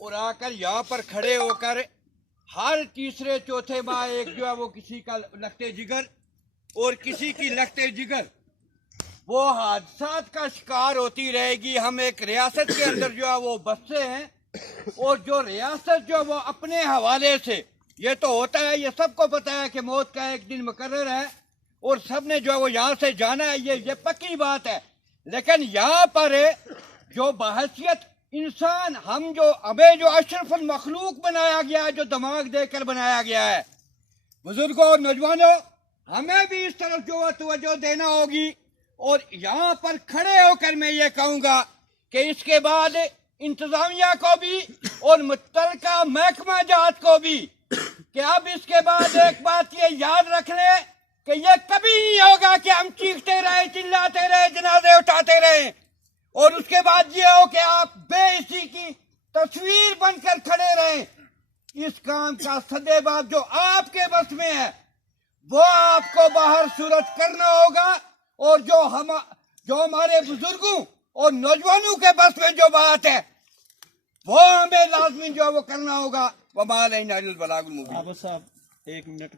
اور آ کر یہاں پر کھڑے ہو کر ہر تیسرے چوتھے ماہ ایک جو ہے وہ کسی کا لگتے جگر اور کسی کی لگتے جگر وہ حادثات کا شکار ہوتی رہے گی. ہم ایک ریاست کے اندر جو ہے وہ بستے ہیں اور جو ریاست جو وہ اپنے حوالے سے یہ تو ہوتا ہے, یہ سب کو پتا ہے کہ موت کا ایک دن مقرر ہے اور سب نے جو ہے وہ یہاں سے جانا ہے, یہ پکی بات ہے. لیکن یہاں پر جو بحیثیت انسان ہمیں جو اشرف المخلوق بنایا گیا ہے, جو دماغ دے کر بنایا گیا ہے, بزرگوں اور نوجوانوں ہمیں بھی اس طرف جو ہے توجہ دینا ہوگی. اور یہاں پر کھڑے ہو کر میں یہ کہوں گا کہ اس کے بعد انتظامیہ کو بھی اور متعلقہ محکمہ جات کو بھی کہ اب اس کے بعد ایک بات یہ یاد رکھ لیں کہ یہ کبھی نہیں ہوگا کہ ہم چیختے رہے, چلاتے رہے, جنازے اٹھاتے رہے اور اس کے بعد یہ ہو کہ آپ بے حسی کی تصویر بن کر کھڑے رہیں. اس کام کا سدباب جو آپ کے بس میں ہے وہ آپ کو باہر صورت کرنا ہوگا, اور جو ہمارے بزرگوں اور نوجوانوں کے بس میں جو بات ہے وہ ہمیں لازمی جو وہ کرنا ہوگا. وما علینا الا البلاغ المبین. صاحب 1 منٹ میں